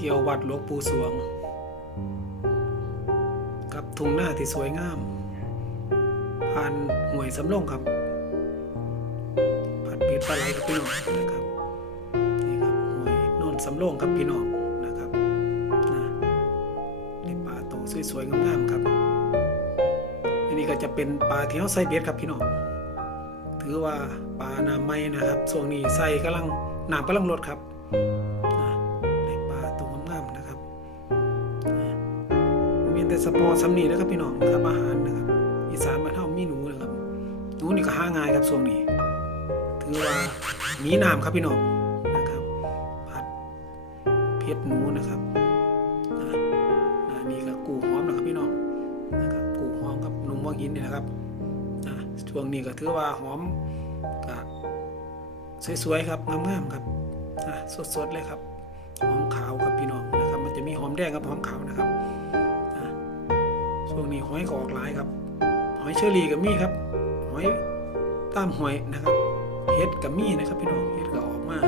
เที่ยววัดหลวงปู่สวง กับทุ่งหน้าที่สวยงาม ผ่านห่วยสำโรงครับผ่านเพชรปลาไหลกับพี่น้องนะครับนี่ครับห่วยโนนสำโรงครับพี่น้องนะครับนะในป่าโตสวยๆงามๆครับอันนี้ก็จะเป็นปลาที่เขาใส่เบ็ดครับพี่น้องถือว่าปลาน้ำไหมนะครับช่วงนี้ใส่กำลังหน้ำกำลังลดครับ สปอร์สำนีนะครับพี่น้องนะครับอาหารนะครับอีสานมานเท่ามีหนูนะครับหนูนี่ก็หาง่ายครับช่วงนี้ถือว่ามีน้ำครับพี่น้องนะครับผัดเผ็ดหนูนะครับนะนี่ก็กูหอมนะครับพี่น้องนะครับกูหอมกับนมวังหินนี่นะครับนะช่วงนี้ก็ถือว่าหอมก็สวยๆครับงามๆครับอะสดๆเลยครับหอมขาวครับพี่น้องนะครับ มันจะมีหอมแดงกับหอมขาวนะครับ ช่วงนี้หอยก็ออกหลายครับ หอยเชอรี่กับมีครับ หอยตามหอยนะครับเห็ดกับมีนะครับพี่น้องเห็ดก็ออกมา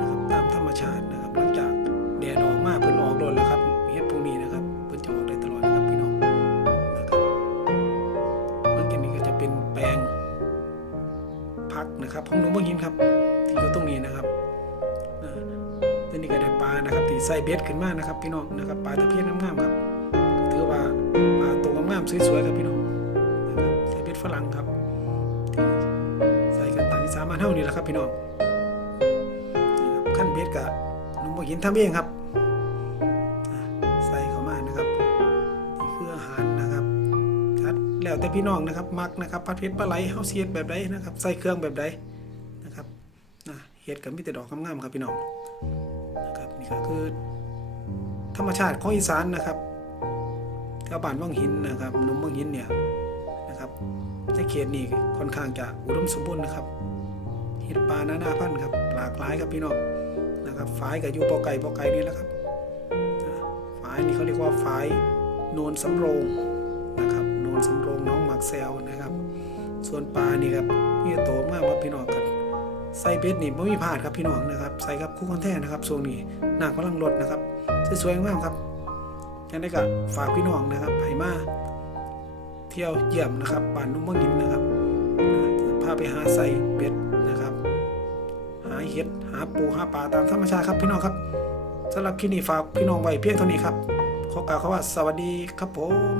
นะครับตามธรรมชาตินะครับหลังจากแดดออกมาเพิ่นออกโดนแล้วครับเห็ดพวกนี้นะครับเพิ่นจะออกได้ตลอดนะครับพี่น้องนะครับหลังจากนี้ก็จะเป็นแปลงพักนะครับของหนุ่มเมืองหินครับ ที่อยู่ตรงนี้นะครับตัวนี้ก็ได้ปลานะครับที่ใส่เบ็ดขึ้นมานะครับ พี่น้องนะครับปลาตะเพียนน้ำงามครับาตัวงามสวยๆครับพี่น้องนะครับใส่เบ็ดฝรั่งครับ ใส่กันตามที่สามารถเท่านี้แหละครับพี่น้องขั้นเบ็ดกับนุ่มบ่หินทำเองครับใส่เข้ามานะครับนี่คืออาหารนะครับจัดแล้วแต่พี่น้องนะครับมักนะครับผัดเผ็ดปลาไหลเฮาเสียดแบบใดนะครับ ใส่เครื่องแบบใดนะครับนะเห็ดกับมีแต่ดอกงามๆครับพี่น้องนะครับนี่ก็คือธรรมชาติของอีสานนะครับ แถวบ้านวังหินนะครับหนุ่มวังหินเนี่ยนะครับในเขตนี้ค่อนข้างจะอุดมสมบูรณ์นะครับเห็ดป่านานาพันธุ์ครับหลากหลายครับพี่น้องนะครับฝายกับยูปอไก่ปอไก่นี่แหละครับฝายนี่เขาเรียกว่าฝายโนนสำโรงนะครับโนนสำโรงน้องหมักแซวนะครับ ส่วนปลานี่ครับพี่โตมากครับพี่น้องครับใส่เบ็ดนี่ไม่มีพลาดครับพี่น้องนะครับใส่กับคู่คอนแทนนะครับช่วงนี้หนักกำลังลดนะครับสวยๆมากครับ ยังได้ก็ฝากพี่น้องนะครับไผมาเที่ยวเยี่ยมนะครับบ้านนุ่มมืองหินนะครับพาไปหาใส่เบ็ดนะครับ หาเห็ดหาปูหาปลาตามธรรมชาติครับพี่น้องครับสำหรับคลิปนี้ฝากพี่น้องไว้เพียงเท่านี้ครับขอกล่าวคำว่าสวัสดีครับผม